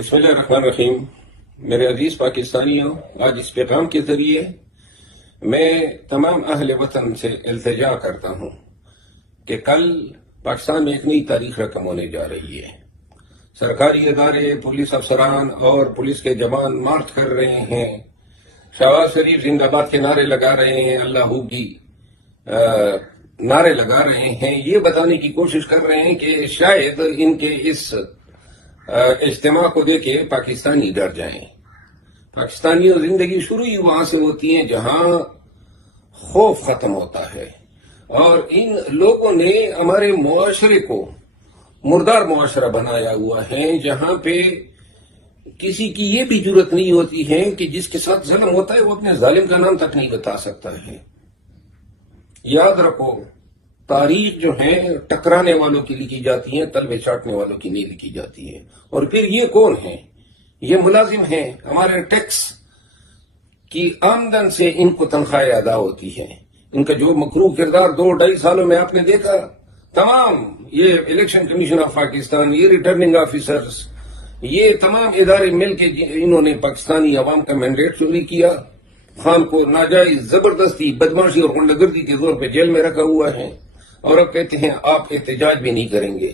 بسم اللہ الرحمن الرحیم. میرے عزیز پاکستانیوں، آج اس پیغام کے ذریعے میں تمام اہل وطن سے التجا کرتا ہوں کہ کل پاکستان میں ایک نئی تاریخ رقم ہونے جا رہی ہے. سرکاری ادارے، پولیس افسران اور پولیس کے جوان مارچ کر رہے ہیں، شہباز شریف زندہ باد کے نعرے لگا رہے ہیں، اللہ کی نعرے لگا رہے ہیں. یہ بتانے کی کوشش کر رہے ہیں کہ شاید ان کے اس اجتماع کو دیکھ کے پاکستانی ڈر جائیں. پاکستانیوں زندگی شروع ہی وہاں سے ہوتی ہے جہاں خوف ختم ہوتا ہے، اور ان لوگوں نے ہمارے معاشرے کو مردار معاشرہ بنایا ہوا ہے جہاں پہ کسی کی یہ بھی جرت نہیں ہوتی ہے کہ جس کے ساتھ ظلم ہوتا ہے وہ اپنے ظالم کا نام تک نہیں بتا سکتا ہے. یاد رکھو، تاریخ جو ہے ٹکرانے والوں کی لکھی جاتی ہے، تلوے چاٹنے والوں کی نہیں لکھی جاتی ہے. اور پھر یہ کون ہیں؟ یہ ملازم ہیں. ہمارے ٹیکس کی آمدن سے ان کو تنخواہیں ادا ہوتی ہیں. ان کا جو مکروہ کردار 2-2.5 سالوں میں آپ نے دیکھا، تمام یہ الیکشن کمیشن آف پاکستان، یہ ریٹرننگ آفیسرز، یہ تمام ادارے مل کے انہوں نے پاکستانی عوام کا مینڈیٹ چوری کیا. خان کو ناجائز زبردستی بدماشی اور غنڈہ گردی کے زور پہ جیل میں رکھا ہوا ہے، اور اب کہتے ہیں آپ احتجاج بھی نہیں کریں گے.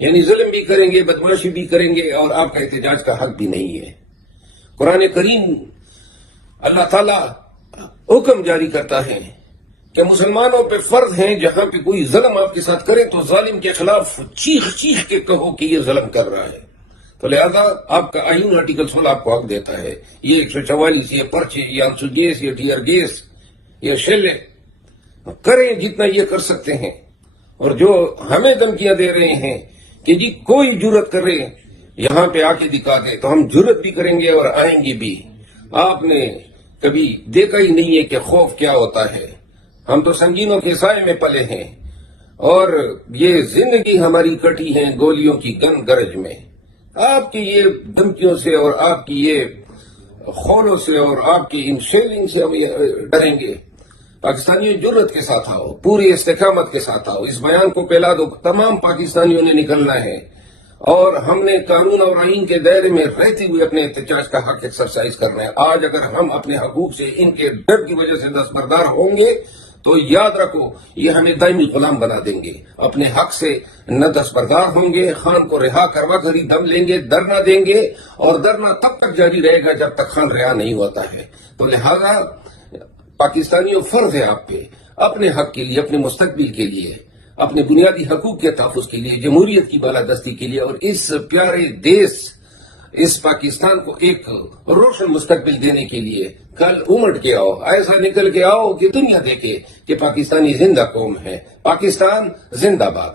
یعنی ظلم بھی کریں گے، بدماشی بھی کریں گے، اور آپ کا احتجاج کا حق بھی نہیں ہے. قرآن کریم اللہ تعالی حکم جاری کرتا ہے کہ مسلمانوں پہ فرض ہیں جہاں پہ کوئی ظلم آپ کے ساتھ کرے تو ظالم کے خلاف چیخ چیخ کے کہو کہ یہ ظلم کر رہا ہے. تو لہذا آپ کا آئین آرٹیکل 16 آپ کو حق دیتا ہے. یہ 144، یہ پرچے، یہ آنسو گیس، یہ ٹیئر گیس، یہ شیلے کریں جتنا یہ کر سکتے ہیں. اور جو ہمیں دھمکیاں دے رہے ہیں کہ جی کوئی جرت کرے یہاں پہ آ کے دکھا دے، تو ہم جرت بھی کریں گے اور آئیں گے بھی. آپ نے کبھی دیکھا ہی نہیں ہے کہ خوف کیا ہوتا ہے. ہم تو سنگینوں کے سائے میں پلے ہیں، اور یہ زندگی ہماری کٹی ہے گولیوں کی گن گرج میں. آپ کی یہ دھمکیوں سے اور آپ کی یہ خولوں سے اور آپ کی ان شیلنگ سے ہم ڈریں گے. پاکستانیوں جرت کے ساتھ آؤ، پوری استقامت کے ساتھ آؤ، اس بیان کو پھیلا دو. تمام پاکستانیوں نے نکلنا ہے، اور ہم نے قانون اور آئین کے دائرے میں رہتے ہوئے اپنے احتجاج کا حق ایکسرسائز کرنا ہے. آج اگر ہم اپنے حقوق سے ان کے ڈر کی وجہ سے دستبردار ہوں گے تو یاد رکھو یہ ہمیں دائمی غلام بنا دیں گے. اپنے حق سے نہ دستبردار ہوں گے، خان کو رہا کروا کر ہی دم لیں گے، دھرنا دیں گے، اور دھرنا تب تک جاری رہے گا جب تک خان رہا نہیں ہوتا ہے. تو لہذا پاکستانیوں فرض ہے آپ پہ اپنے حق کے لیے، اپنے مستقبل کے لیے، اپنے بنیادی حقوق کے تحفظ کے لیے، جمہوریت کی بالادستی کے لیے، اور اس پیارے دیش، اس پاکستان کو ایک روشن مستقبل دینے کے لیے کل امٹ کے آؤ، ایسا نکل کے آؤ کہ دنیا دیکھے کہ پاکستانی زندہ قوم ہے. پاکستان زندہ باد.